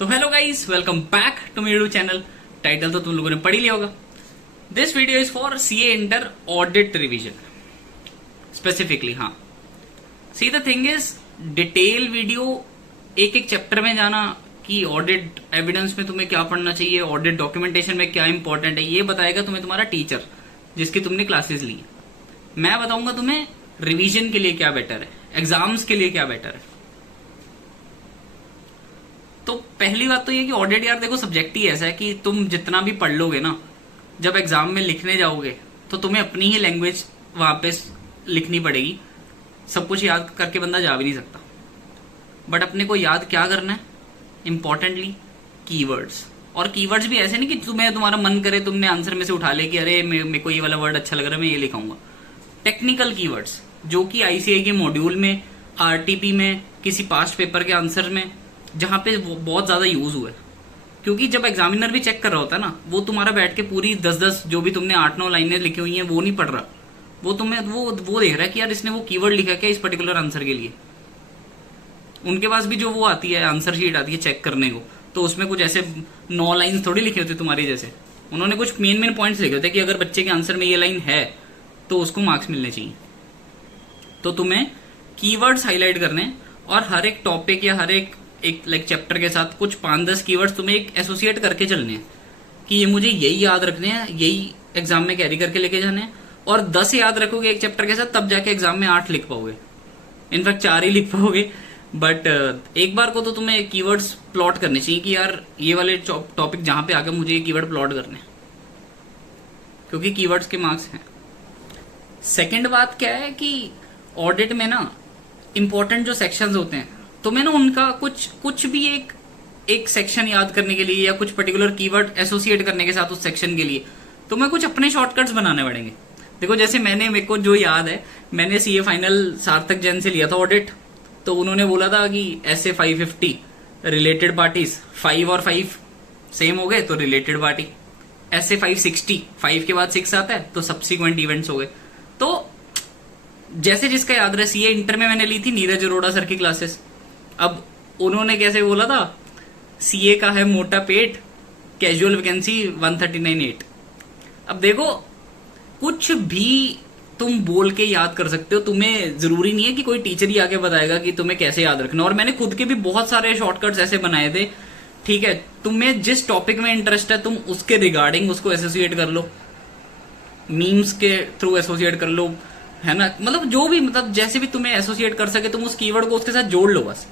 तो hello guys, welcome back to मेरे channel. Title तो तुम लोगों ने पढ़ ही लिया होगा। This video is for CA inter audit revision specifically. हाँ, see the thing is, detail video एक एक चैप्टर में जाना कि ऑडिट एविडेंस में तुम्हें क्या पढ़ना चाहिए, ऑडिट डॉक्यूमेंटेशन में क्या इंपॉर्टेंट है, ये बताएगा तुम्हें तुम्हारा टीचर जिसकी तुमने क्लासेस ली। मैं बताऊंगा तुम्हें रिवीजन के लिए क्या बेटर है, एग्जाम्स के लिए क्या बेटर है। तो पहली बात तो ये कि ऑडिट यार देखो, सब्जेक्ट ही ऐसा है कि तुम जितना भी पढ़ लोगे ना, जब एग्जाम में लिखने जाओगे तो तुम्हें अपनी ही लैंग्वेज वहां पे लिखनी पड़ेगी। सब कुछ याद करके बंदा जा भी नहीं सकता। बट अपने को याद क्या करना है, इंपॉर्टेंटली कीवर्ड्स। और कीवर्ड्स भी ऐसे नहीं कि तुम्हें तुम्हारा मन करे तुमने आंसर में से उठा ले कि अरे मेरे को ये वाला वर्ड अच्छा लग रहा है, मैं ये लिखाऊंगा। टेक्निकल कीवर्ड्स जो कि आईसीआई के मॉड्यूल में, आरटीपी में, किसी पास्ट पेपर के आंसर में, जहां पे बहुत ज्यादा यूज हुआ है। क्योंकि जब एग्जामिनर भी चेक कर रहा होता है ना, वो तुम्हारा बैठ के पूरी 10-10 जो भी तुमने 8-9 लाइनें लिखी हुई हैं वो नहीं पढ़ रहा। वो तुम्हें वो देख रहा है कि यार इसने वो कीवर्ड लिखा क्या इस पर्टिकुलर आंसर के लिए। उनके पास भी जो वो आती है, आंसर शीट आती है चेक करने को, तो उसमें कुछ ऐसे 9 लाइन थोड़ी लिखी होती तुम्हारी जैसे। उन्होंने कुछ मेन पॉइंट्स लिखे होते कि अगर बच्चे के आंसर में ये लाइन है तो उसको मार्क्स मिलने चाहिए। तो तुम्हें कीवर्ड्स हाईलाइट करने और हर एक टॉपिक या हर एक लाइक चैप्टर के साथ कुछ 5-10 कीवर्ड्स तुम्हें एक एसोसिएट करके चलने हैं कि ये मुझे यही याद रखने हैं, यही एग्जाम में कैरी करके लेके जाने हैं। और 10 याद रखोगे एक चैप्टर के साथ, तब जाके एग्जाम में 8 लिख पाओगे, इनफैक्ट 4 ही लिख पाओगे। बट एक बार को तो तुम्हें कीवर्ड्स प्लॉट करने चाहिए कि यार ये वाले टॉपिक जहां पे आगे मुझे ये कीवर्ड प्लॉट करने हैं, क्योंकि कीवर्ड्स के मार्क्स हैं। सेकेंड बात क्या है कि ऑडिट में ना इंपॉर्टेंट जो सेक्शंस होते हैं, तुम्हें ना उनका कुछ भी एक सेक्शन याद करने के लिए या कुछ पर्टिकुलर कीवर्ड एसोसिएट करने के साथ उस सेक्शन के लिए तुम्हें कुछ अपने शॉर्टकट्स बनाने पड़ेंगे। देखो जैसे मेरे को जो याद है, मैंने सीए फाइनल सार्थक जैन से लिया था ऑडिट। तो उन्होंने बोला था कि ऐसे 550 रिलेटेड पार्टीज, 5 और 5 सेम हो गए तो रिलेटेड पार्टी। ऐसे 560, 5 के बाद 6 आता है तो सब्सिक्वेंट इवेंट्स हो गए। तो जैसे जिसका याद रहे, सीए इंटर में मैंने ली थी नीरज अरोड़ा सर की क्लासेस। अब उन्होंने कैसे बोला था, सीए का है मोटा पेट, कैजुअल वैकेंसी 139.8। अब देखो, कुछ भी तुम बोल के याद कर सकते हो, तुम्हें जरूरी नहीं है कि कोई टीचर ही आके बताएगा कि तुम्हें कैसे याद रखना। और मैंने खुद के भी बहुत सारे शॉर्टकट्स ऐसे बनाए थे। ठीक है, तुम्हें जिस टॉपिक में इंटरेस्ट है तुम उसके रिगार्डिंग उसको एसोसिएट कर लो, मीम्स के थ्रू एसोसिएट कर लो, है ना। मतलब जो भी, मतलब जैसे भी तुम्हें एसोसिएट कर सके तुम उस कीवर्ड को उसके साथ जोड़ लो, बस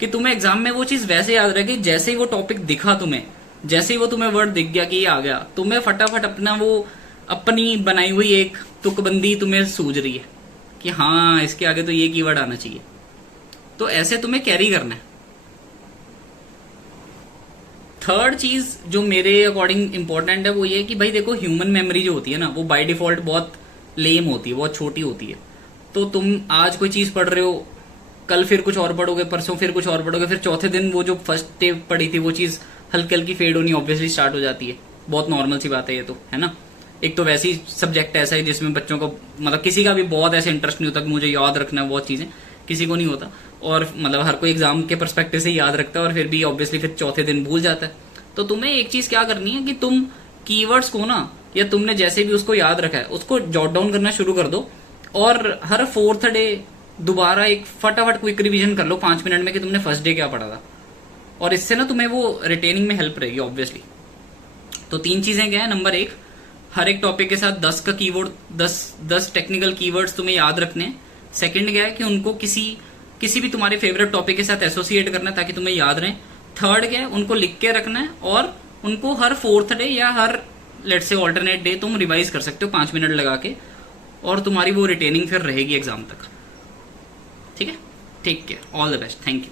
कि तुम्हें एग्जाम में वो चीज वैसे याद रहेगी। जैसे ही वो टॉपिक दिखा तुम्हें, जैसे ही वो तुम्हें वर्ड दिख गया कि ये आ गया, तुम्हें फटाफट अपना वो अपनी बनाई हुई एक तुकबंदी तुम्हें सूझ रही है कि हाँ इसके आगे तो ये कीवर्ड आना चाहिए। तो ऐसे तुम्हें कैरी करना है। थर्ड चीज जो मेरे अकॉर्डिंग इंपॉर्टेंट है वो ये कि भाई देखो, ह्यूमन मेमोरी जो होती है ना, वो बाय डिफॉल्ट बहुत लेम होती है, बहुत छोटी होती है। तो तुम आज कोई चीज पढ़ रहे हो, कल फिर कुछ और पढ़ोगे, परसों फिर कुछ और पढ़ोगे, फिर चौथे दिन वो जो फर्स्ट डे पढ़ी थी वो चीज हल्की हल्की फेड होनी ऑब्वियसली स्टार्ट हो जाती है। बहुत नॉर्मल सी बात है ये तो, है ना। एक तो वैसे ही सब्जेक्ट ऐसा है जिसमें बच्चों को, मतलब किसी का भी बहुत ऐसे इंटरेस्ट नहीं होता कि मुझे याद रखना है बहुत चीजें, किसी को नहीं होता। और मतलब हर कोई एग्जाम के परस्पेक्टिव से याद रखता है और फिर भी ऑब्वियसली फिर चौथे दिन भूल जाता है। तो तुम्हें एक चीज क्या करनी है कि तुम कीवर्ड्स को ना, या तुमने जैसे भी उसको याद रखा है उसको जॉट डाउन करना शुरू कर दो। और हर 4th डे दोबारा एक फटाफट क्विक रिवीजन कर लो 5 मिनट में कि तुमने फर्स्ट डे क्या पढ़ा था। और इससे ना तुम्हें वो रिटेनिंग में हेल्प रहेगी ऑब्वियसली। तो 3 चीजें क्या है। नंबर 1, हर एक टॉपिक के साथ 10 का कीवर्ड, 10 टेक्निकल कीवर्ड्स तुम्हें याद रखने हैं। सेकंड क्या है कि उनको किसी भी तुम्हारे फेवरेट टॉपिक के साथ एसोसिएट करना है ताकि तुम्हें याद रहे। थर्ड क्या है, उनको लिख के रखना है और उनको हर 4th डे या हर लेट्स से ऑल्टरनेट डे तुम रिवाइज कर सकते हो 5 मिनट लगा के, और तुम्हारी वो रिटेनिंग फिर रहेगी एग्जाम तक। ठीक है, take care, all the best, thank you.